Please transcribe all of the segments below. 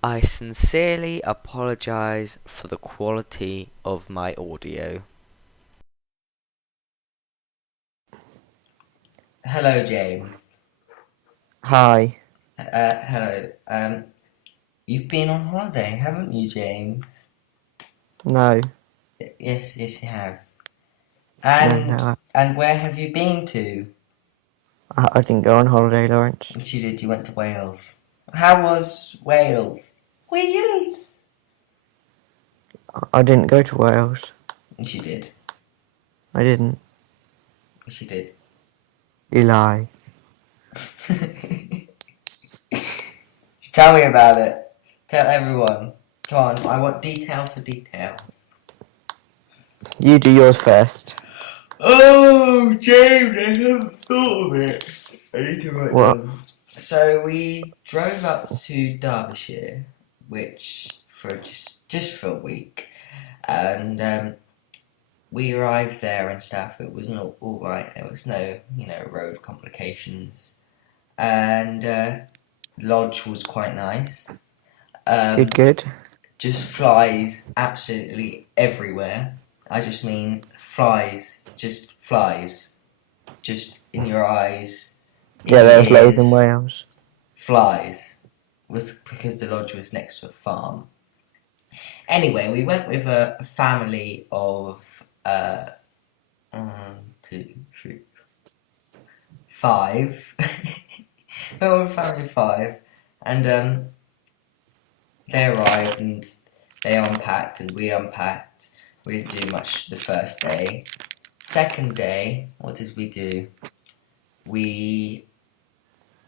I sincerely apologise for the quality of my audio. Hello, James. Hi. Hello. You've been on holiday, haven't you, James? No. Yes, yes, you have. No, And no. and where have you been to? I didn't go on holiday, Lawrence. Yes, you did. You went to Wales. How was Wales? Wales. I didn't go to Wales. Yes, you did. I didn't. Yes, you did. You lie. Tell me about it. Tell everyone. Come on, I want detail for detail. You do yours first. Oh, James, I haven't thought of it. I need to write What? down. So we drove up to Derbyshire, which for just for a week, and we arrived there and stuff. It was not all right. There was no road complications, and lodge was quite nice. Um, Good. just flies absolutely everywhere. I just mean flies, just in your eyes, in Yeah, your there was loads in ears. Wales. Flies was because the lodge was next to a farm. Anyway, we went with a family of 5. We were a family of 5, and they arrived and they unpacked and we unpacked. We didn't do much the first day. Second day, what did we do? We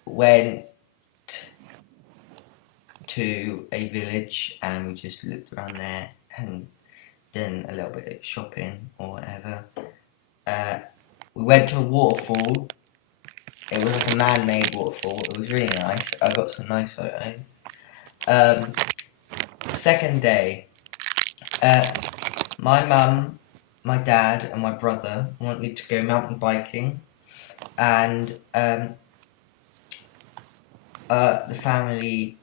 went to a village and we just looked around there and done a little bit of shopping or whatever. We went to a waterfall. It was like a man-made waterfall. It was really nice. I got some nice photos. Second day, my mum, my dad and my brother wanted to go mountain biking, and some of the family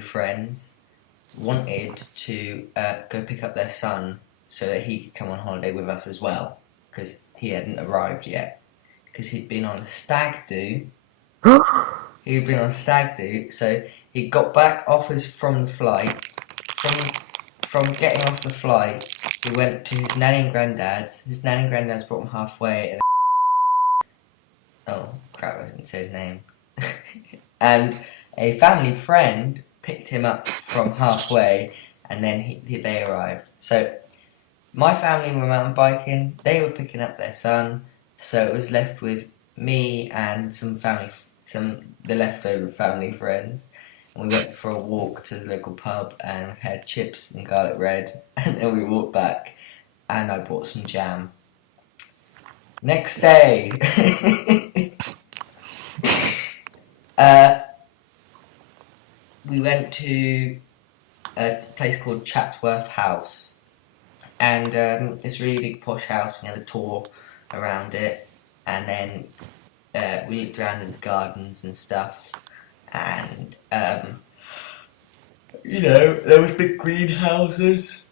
friends wanted to go pick up their son so that he could come on holiday with us as well, because he hadn't arrived yet, because he'd been on a stag do. He'd been on a stag do, so he got back from the flight. From getting off the flight, he went to his nanny and granddad's. His nanny and granddad's brought him halfway, and oh crap, I didn't say his name. And a family friend picked him up from halfway, and then they arrived. So my family were mountain biking. They were picking up their son. So it was left with me and the leftover family friends. And we went for a walk to the local pub and had chips and garlic bread. And then we walked back, and I bought some jam. Next day. We went to a place called Chatsworth House, and this really big posh house. We had a tour around it, and then we looked around in the gardens and stuff, and there was big greenhouses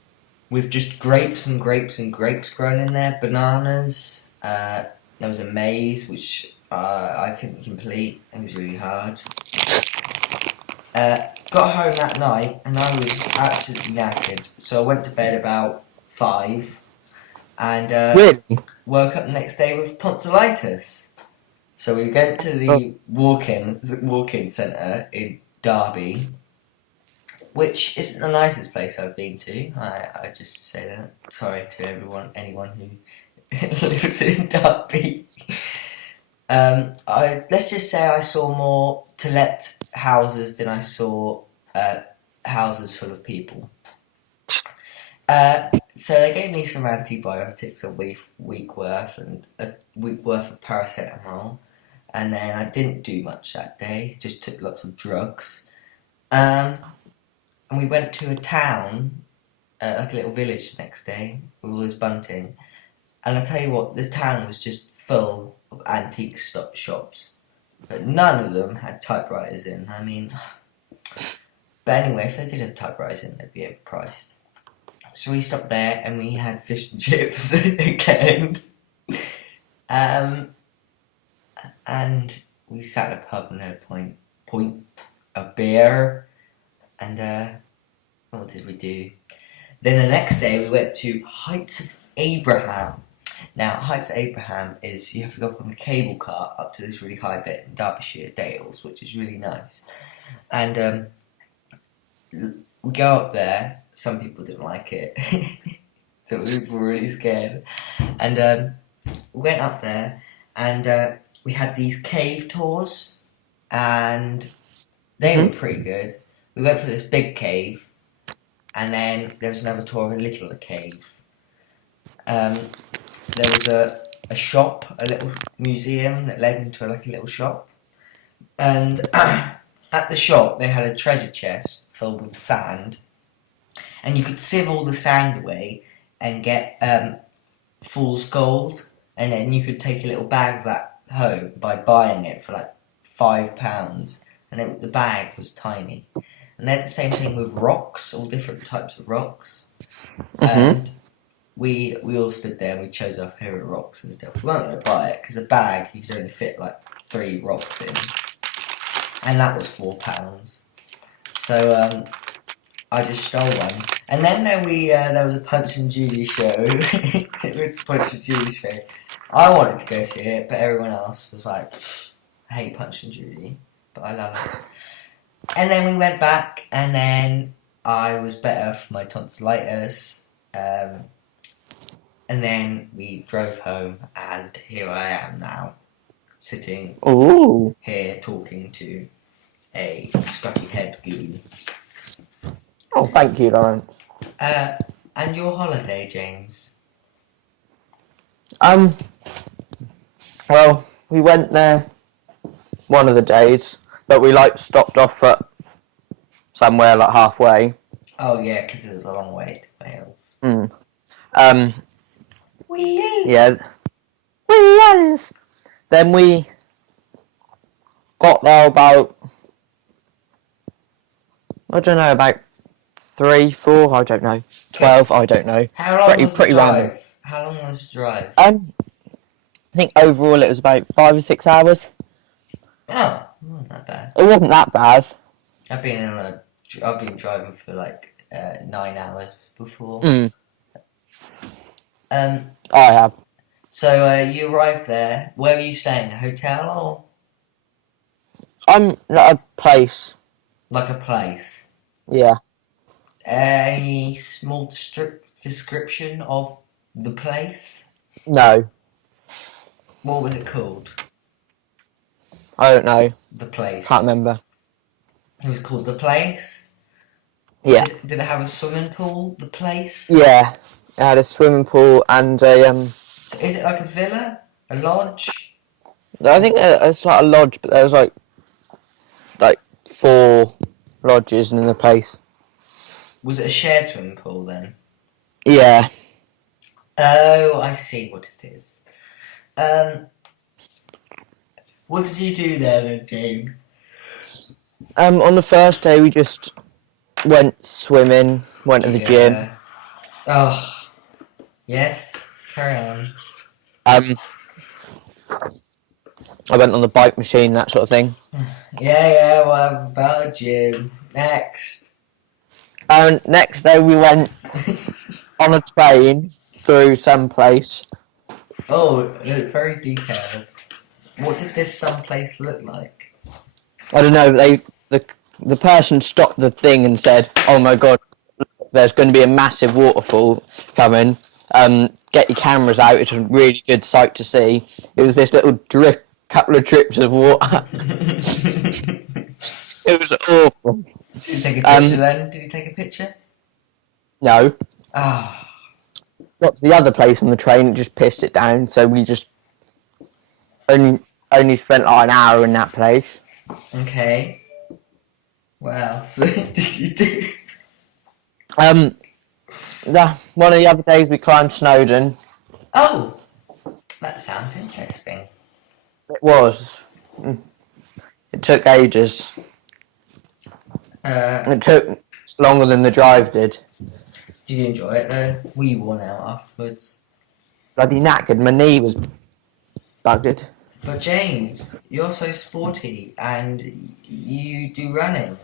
with just grapes and grapes and grapes grown in there, bananas. There was a maze which I couldn't complete. It was really hard. Got home that night and I was absolutely knackered, so I went to bed about 5 and Really? woke up the next day with tonsillitis. So we went to Oh, the walk-in centre in Derby, which isn't the nicest place I've been to. I just say that. Sorry to anyone who lives in Derby. Let's just say I saw more to let houses than I saw houses full of people. So they gave me some antibiotics, a week worth, and a week worth of paracetamol. and then I didn't do much that day. Just took lots of drugs. And we went to a town, like a little village the next day with all this bunting. And I tell you what, the town was just full of antique shops, but none of them had typewriters in. I mean, but anyway, if they did have typewriters in, they'd be overpriced. So we stopped there and we had fish and chips again. And we sat in a pub and had a pint of beer. And what did we do? Then the next day we went to Heights of Abraham. Now, Heights of Abraham is you have to go up on the cable car up to this really high bit in Derbyshire Dales, which is really nice. And we go up there. Some people didn't like it, so we were really scared. And we went up there, and we had these cave tours, and they were pretty good. We went for this big cave, and then there was another tour of a littler cave. There was a shop, a little museum that led into like a little shop, and at the shop they had a treasure chest filled with sand, and you could sieve all the sand away and get fool's gold, and then you could take a little bag of that home by buying it for like £5, and the bag was tiny. And they had the same thing with rocks, all different types of rocks. And we all stood there and we chose our favourite rocks and stuff. We weren't going to buy it because a bag you could only fit like 3 rocks in, and that was £4. So I just stole one. And then there was a Punch and Judy show. It was a Punch and Judy show. I wanted to go see it, but everyone else was like, I hate Punch and Judy, but I love it. And then we went back, and then I was better for my tonsillitis. And then we drove home, and here I am now, sitting here talking to a scruffy head goon. Oh, thank you, Lauren. And your holiday, James? Well, we went there one of the days, but we stopped off at somewhere like halfway. Oh yeah, because it was a long way to Wales. Wales. Yeah. Wales. Then we got there about, I don't know, about 3, 4, I don't know, 12, I don't know. How long was the drive? Random. How long was the drive? I think overall it was about 5 or 6 hours. Oh, not that bad. It wasn't that bad. I've been driving for like 9 hours before. I have. So you arrived there. Where were you staying? A hotel I'm at a place. or like a place? Yeah. Any small description of the place? No. What was it called? I don't know. The place. Can't remember. It was called The Place? Yeah. Did it have a swimming pool? The Place? Yeah. It had a swimming pool and a So is it like a villa? A lodge? I think it's like a lodge, but there was like 4 lodges in the place. Was it a shared swimming pool then? Yeah. Oh, I see what it is. What did you do there then, James? On the first day we just went swimming, went to the gym. Oh, yes. Carry on. I went on the bike machine, that sort of thing. Yeah, what about gym? Next. Next day we went on a train through some place. Oh, very detailed. What did this someplace look like? I don't know, the person stopped the thing and said, oh my god, there's going to be a massive waterfall coming. Get your cameras out, it's a really good sight to see. It was this little couple of drips of water. It was awful. Did you take a picture then? Did you take a picture? No. Ah. Got to the other place on the train, it just pissed it down, so we just only only spent like an hour in that place. Okay. What else did you do? One of the other days we climbed Snowdon. Oh, that sounds interesting. It was. It took ages. It took longer than the drive did. Did you enjoy it though? Were you worn out afterwards? Bloody knackered. My knee was buggered. But James, you're so sporty and you do running.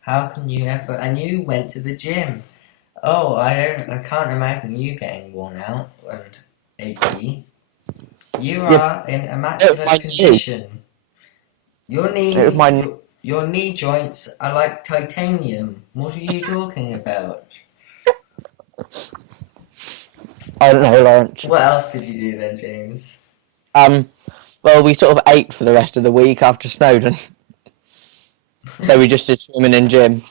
How can you ever? And you went to the gym. Oh, I can't imagine you getting worn out and achy. You are in immaculate condition. Your your knee joints are like titanium. What are you talking about? I don't know, Lawrence. What else did you do then, James? Well, we sort of ate for the rest of the week after Snowdon. So we just did swimming and gym.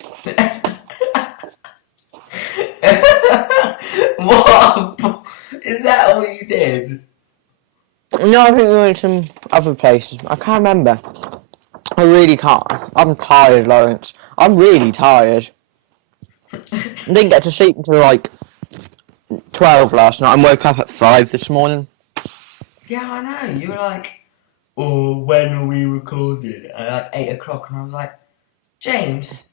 What? Is that all you did? No, I think we went to some other places. I can't remember. I really can't. I'm tired, Lawrence. I'm really tired. I didn't get to sleep until like 12 last night. I woke up at 5 this morning. Yeah, I know. You were like, oh, when are we recording? At like 8 o'clock, and I was like, James,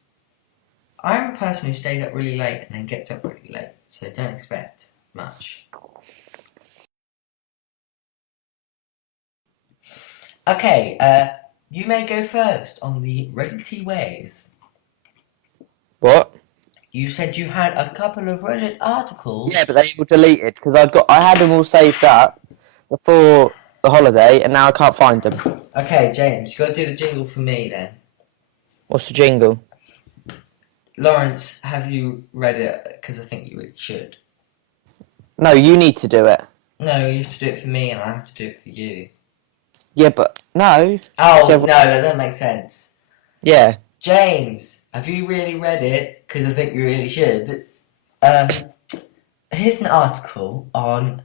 I'm a person who stays up really late and then gets up really late, so don't expect much. Okay, you may go first on the Reddit ways. What? You said you had a couple of Reddit articles. Yeah, but they were deleted because I had them all saved up before the holiday, and now I can't find them. Okay, James, you got to do the jingle for me then. What's the jingle? Lawrence, have you read it? Because I think you really should. No, you need to do it. No, you have to do it for me, and I have to do it for you. Yeah, but no. Oh, no, that doesn't make sense. Yeah. James, have you really read it? Because I think you really should. Here's an article on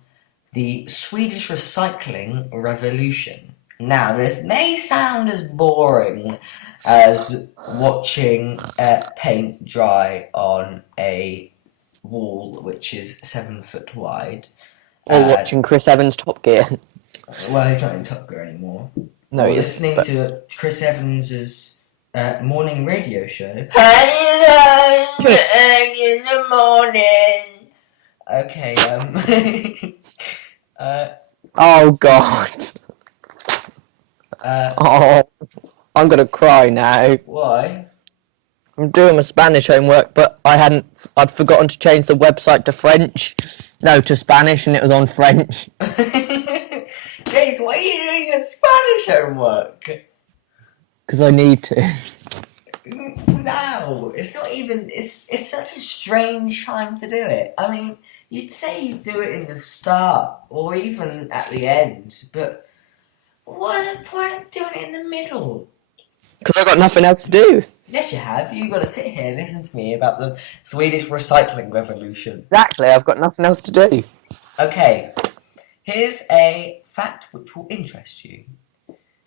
the Swedish recycling revolution. Now, this may sound as boring as watching paint dry on a wall which is 7 foot wide. Or watching Chris Evans' Top Gear. Well, he's not in Top Gear anymore. No, he's listening to Chris Evans's morning radio show. Hello, in the morning. Okay. Oh God. Oh, I'm gonna cry now. Why? I'm doing my Spanish homework, but I'd forgotten to change the website to French. No, to Spanish, and it was on French. James, why are you doing a Spanish homework? Because I need to. No, it's not even. It's such a strange time to do it. I mean, you'd say you do it in the start or even at the end, but what's the point of doing it in the middle? Because I've got nothing else to do. Yes, you have. You've got to sit here and listen to me about the Swedish recycling revolution. Exactly, I've got nothing else to do. Okay, here's a fact which will interest you.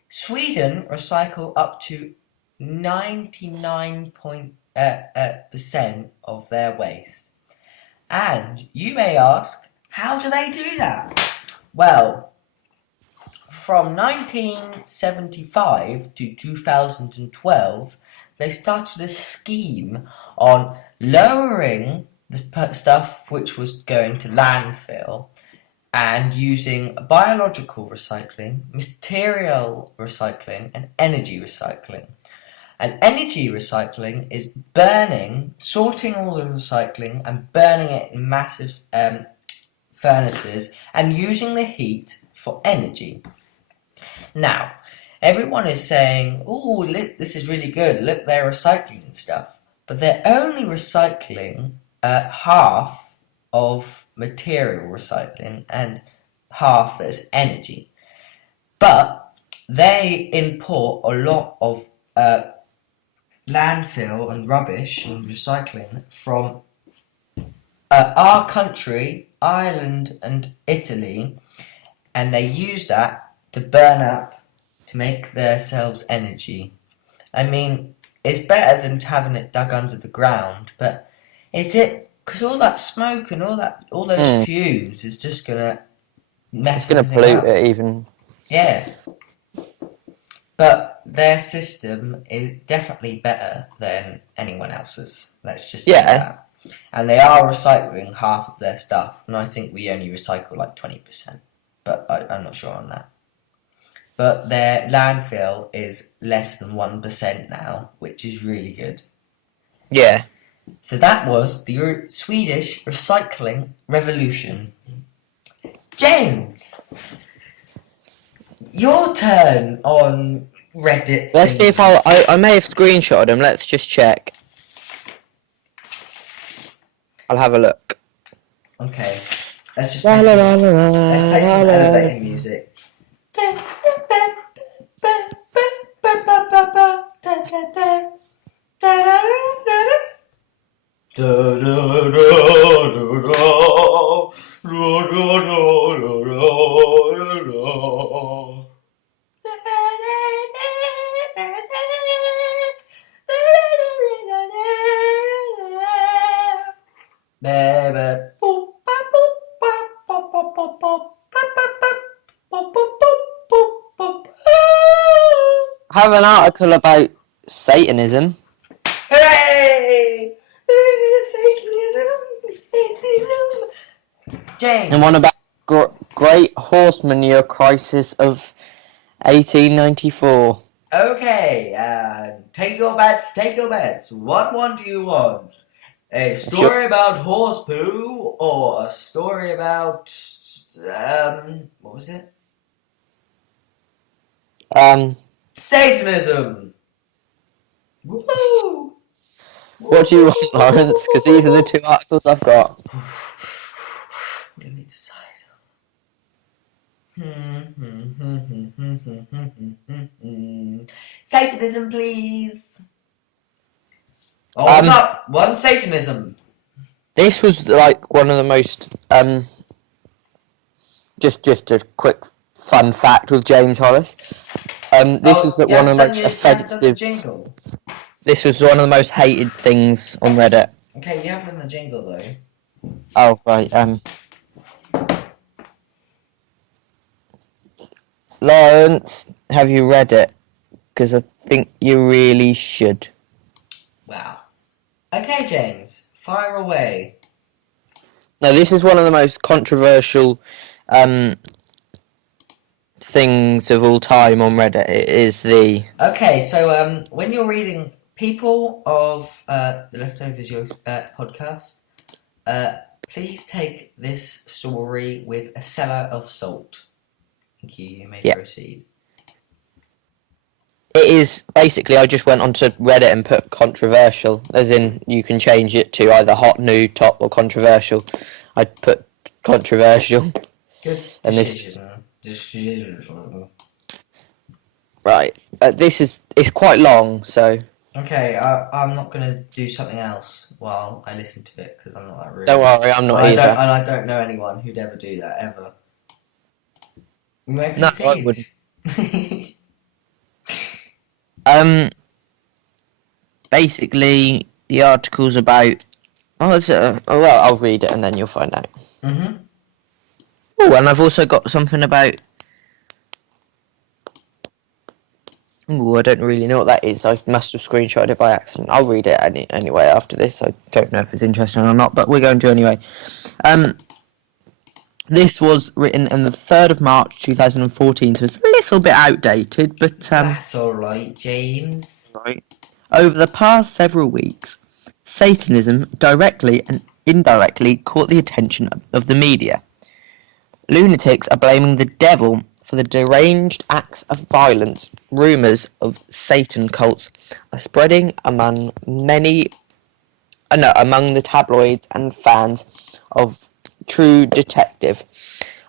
Sweden recycle up to 99% of their waste. And you may ask, how do they do that? Well, from 1975 to 2012, they started a scheme on lowering the stuff which was going to landfill and using biological recycling, material recycling, and energy recycling. And energy recycling is sorting all the recycling and burning it in massive furnaces and using the heat for energy. Now, everyone is saying, oh, this is really good, look, they're recycling and stuff. But they're only recycling half of material recycling and half that's energy. But they import a lot of landfill and rubbish and recycling from our country, Ireland and Italy, and they use that to burn up to make themselves energy. I mean, it's better than having it dug under the ground, but is it? Because all that smoke and all those fumes is just gonna mess It's going to everything pollute up. it even. Yeah. But their system is definitely better than anyone else's. Let's just say that. And they are recycling half of their stuff, and I think we only recycle like 20%. But I'm not sure on that. But their landfill is less than 1% now, which is really good. Yeah. So that was the Swedish recycling revolution. James, your turn on Reddit. Let's see if I may have screenshotted them. Let's just check. I'll have a look. Okay, let's just play some elevator music. I have an article about Satanism. Hooray! Satanism! James. And one about Great Horse Manure Crisis of 1894. Okay, take your bets. What one do you want? A story about horse poo or a story about what was it? Satanism. Woo! What do you want, Lawrence? Because these are the two articles I've got. Let me decide. Satanism, please. Oh, what's up? One Satanism. This was like one of the most just a quick fun fact with James Hollis. This was one of the most offensive. This was one of the most hated things on Reddit. Okay, you haven't done the jingle though. Oh right. Lawrence, have you read it? Because I think you really should. Wow. Okay, James, fire away. No, this is one of the most controversial things of all time on Reddit. It is the... Okay, so when you're reading people of the Leftovers podcast, please take this story with a cellar of salt. Thank you. You may proceed. It is basically, I just went onto Reddit and put controversial, as in you can change it to either hot, new, top, or controversial. I put controversial. Good decision. Right. It's quite long, so. Okay, I'm not gonna do something else while I listen to it because I'm not that rude. Don't worry, I'm not either. I don't know anyone who'd ever do that ever. No, I wouldn't. Basically, the article's about. I'll read it and then you'll find out. Mhm. Oh, and I've also got something about. Oh, I don't really know what that is. I must have screenshotted it by accident. I'll read it anyway after this. I don't know if it's interesting or not, but we're going to anyway. This was written on the 3rd of March 2014, so it's a little bit outdated, but... That's alright, James. Right. Over the past several weeks, Satanism directly and indirectly caught the attention of the media. Lunatics are blaming the devil for the deranged acts of violence. Rumours of Satan cults are spreading among among the tabloids and fans of True Detective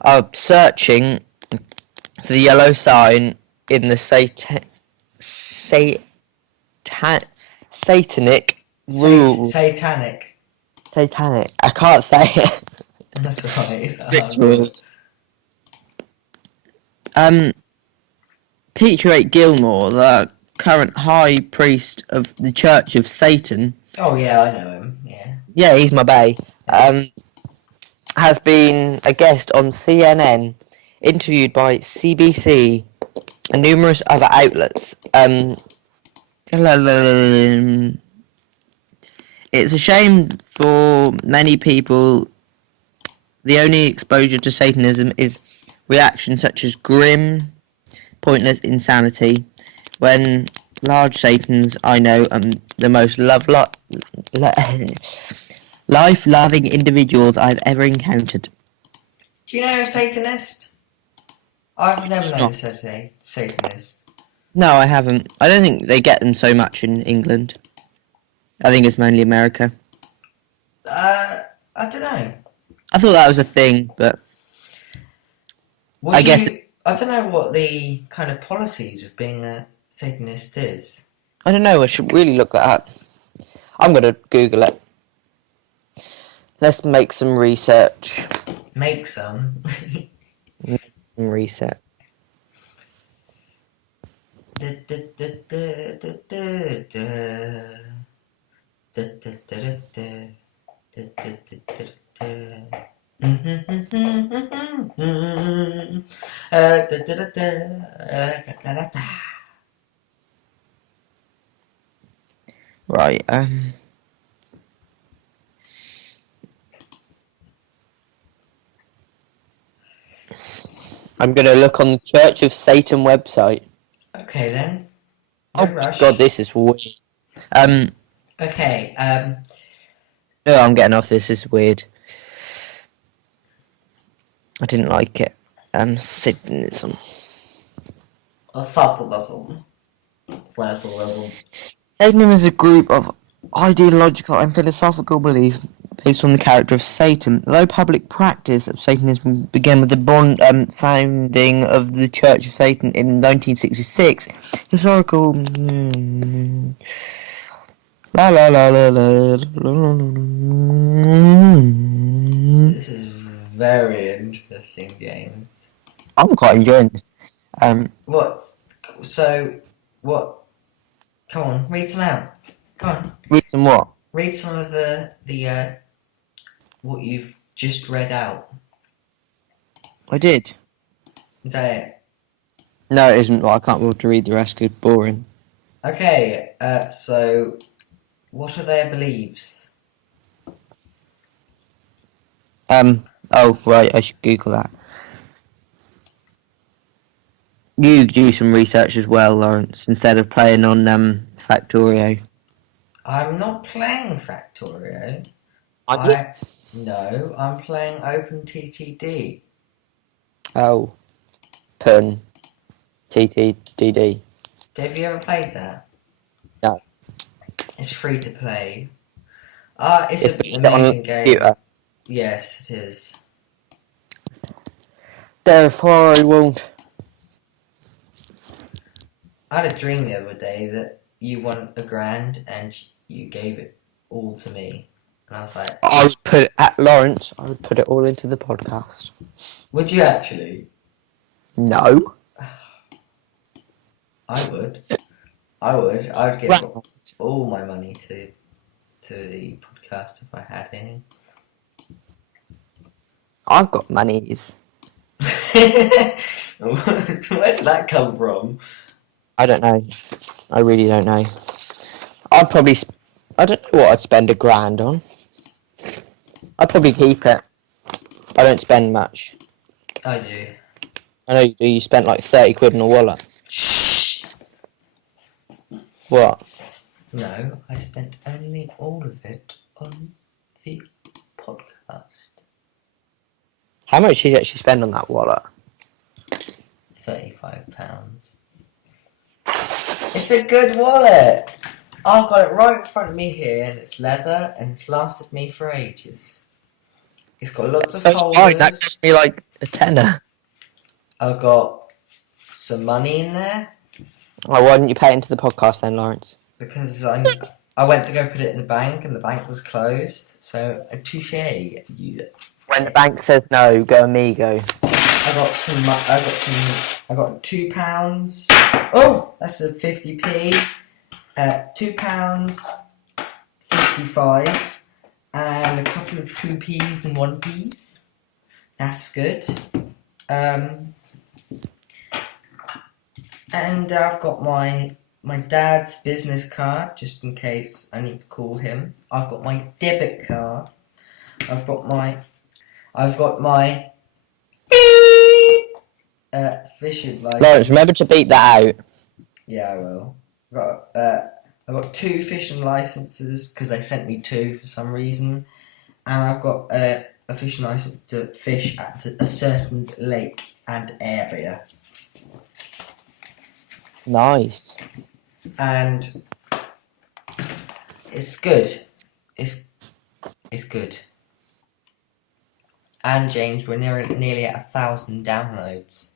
are searching for the yellow sign in the satanic rule. Satanic. I can't say it. That's right. Rituals. Peter 8 Gilmore, the current high priest of the Church of Satan. Oh yeah, I know him. Yeah. Yeah, he's my bae. Has been a guest on CNN, interviewed by CBC and numerous other outlets. It's a shame for many people. The only exposure to Satanism is reactions such as grim, pointless insanity, when large Satans I know are the most life-loving individuals I've ever encountered. Do you know a Satanist? I've never known a Not. Satanist. No, I haven't. I don't think they get them so much in England. I think it's mainly America. I don't know. I thought that was a thing, but I guess I don't know what the kind of policies of being a Satanist is. I don't know. I should really look that up. I'm gonna Google it. Let's make some research. Make some. Some research. Right. I'm gonna look on the Church of Satan website. Okay then. Oh God, this is weird. Okay. No, I'm getting off this. This is weird. I didn't like it. Satanism. Satanism. Satanism is a group of ideological and philosophical beliefs based on the character of Satan. Though public practice of Satanism began with the founding of the Church of Satan in 1966, historical... La la la la la la. This is very interesting, James. I'm quite enjoying this. What? So, what? Come on, read some out. Come on. Read some what? Read some of the what you've just read out. I did. Is that it? No, it isn't. Well, I can't bother to read the rest because it's boring. Okay, so what are their beliefs? Oh, right, I should Google that. You do some research as well, Lawrence, instead of playing on Factorio. I'm not playing Factorio. No, I'm playing OpenTTD. Oh. Pun. TTDD. Have you ever played that? No. It's free to play. It's an based on amazing a game. computer. Yes, it is. Therefore I won't. I had a dream the other day that you won $1,000 and you gave it all to me. And I was like... I would put it at Lawrence. I would put it all into the podcast. Would you actually? No. I would. I would give all my money to the podcast if I had any. I've got monies. Where did that come from? I don't know. I really don't know. I'd probably... I don't know what I'd spend $1,000 on. I'd probably keep it. I don't spend much. I do. I know you do. You spent like 30 quid on a wallet. Shh! What? No, I spent only all of it on the podcast. How much did you actually spend on that wallet? £35. It's a good wallet. I've got it right in front of me here, and it's leather, and it's lasted me for ages. It's got lots of holders. That cost me like $10. I've got some money in there. Oh, why didn't you pay into the podcast then, Lawrence? Because I went to go put it in the bank, and the bank was closed. So, touche. You. When the bank says no, go amigo. I got £2. Oh, that's a 50p. £2, 55, and a couple of 2p's and 1p's. That's good. And I've got my dad's business card, just in case I need to call him. I've got my debit card. I've got my fishing license. Lawrence, remember to beat that out. Yeah, I will. I've got 2 fishing licenses because they sent me 2 for some reason, and I've got a fishing license to fish at a certain lake and area. Nice. And it's good. It's good. And James, we're nearly at 1,000 downloads.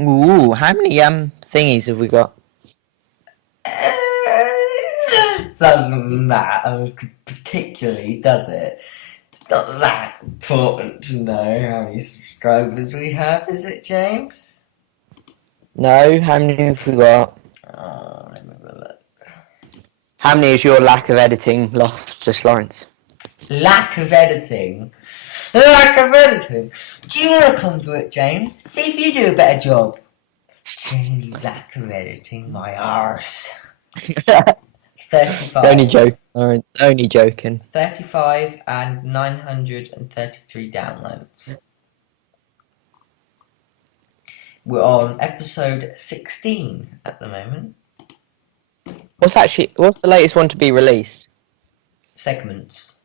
Ooh, how many thingies have we got? Doesn't matter particularly, does it? It's not that important to know how many subscribers we have, is it, James? No, how many have we got? Oh, let me have a look. How many is your lack of editing lost to Lawrence? Lack of editing. Lack of editing. Do you want to come to it, James? See if you do a better job. Lack of editing, my arse. 35. Only joking, Lawrence. Only joking. 35 and 933 downloads. We're on episode 16 at the moment. What's the latest one to be released? Segments.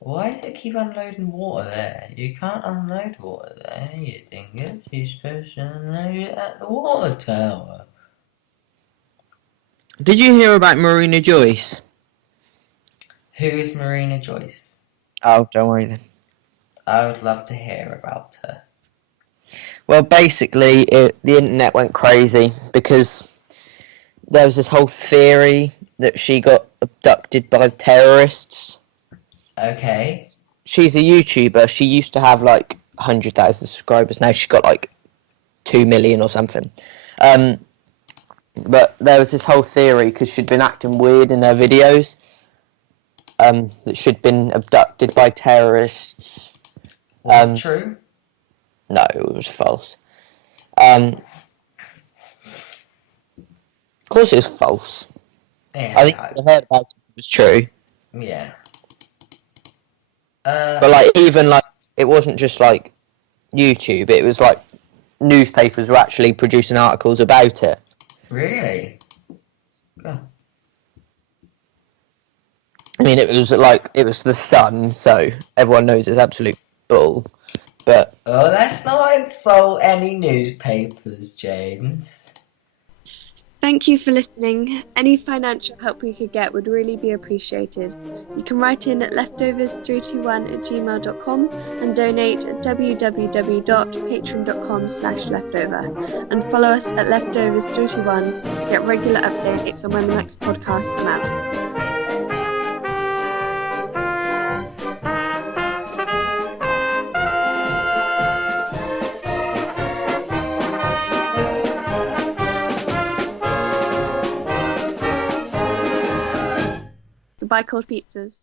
Why does it keep unloading water there? You can't unload water there, you dingus. You're supposed to unload it at the water tower. Did you hear about Marina Joyce? Who is Marina Joyce? Oh, don't worry then. I would love to hear about her. Well, basically, the internet went crazy because there was this whole theory that she got abducted by terrorists. Okay. She's a YouTuber. She used to have like 100,000 subscribers. Now she's got like 2 million or something. But there was this whole theory because she'd been acting weird in her videos. That she'd been abducted by terrorists. Was it true? No, it was false. Of course it was false. Yeah. I think I heard about it was true. Yeah. But like even like it wasn't just like YouTube, it was like newspapers were actually producing articles about it. Really? Oh. I mean it was the Sun, so everyone knows it's absolute bull. But Let's not insult any newspapers, James. Thank you for listening. Any financial help we could get would really be appreciated. You can write in at leftovers321@gmail.com and donate at www.patreon.com/leftover and follow us at leftovers321 to get regular updates on when the next podcasts come out. Goodbye, cold pizzas.